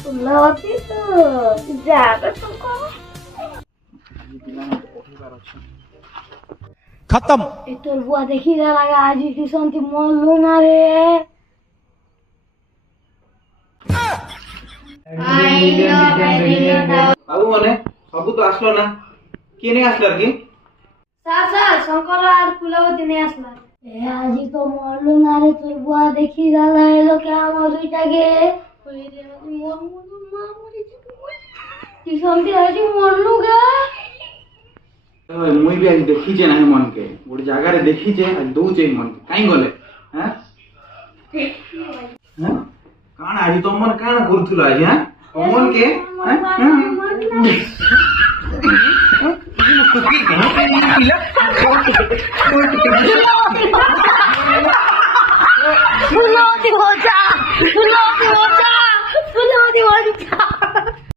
ফুলবতী তো যাবে তো खत्म। তোর বুয়া দেখি যা লাগা আজ টিউশনটি মরলো না রে। বাবু মনে সবু তো আসলো না, কে নিয়ে আসলো আর কি? স্যার স্যার শঙ্কর আর ফুলবতী নিয়ে আসলাম। আজি তো মরলো না রে, তোর বুয়া দেখি দাদা এলো কে আমার দুইটাকে টিউশনটি আজি মরলো গা। মুই বি আজ দেখিছে না মনকে গোটে জায়গায় দেখিছে আজ দৌছে মনকে কাই গলে হ্যাঁ হ্যাঁ কাণ আজ তমন কাণ করুছিল আজ হ্যাঁ তমনকে ফুলবতী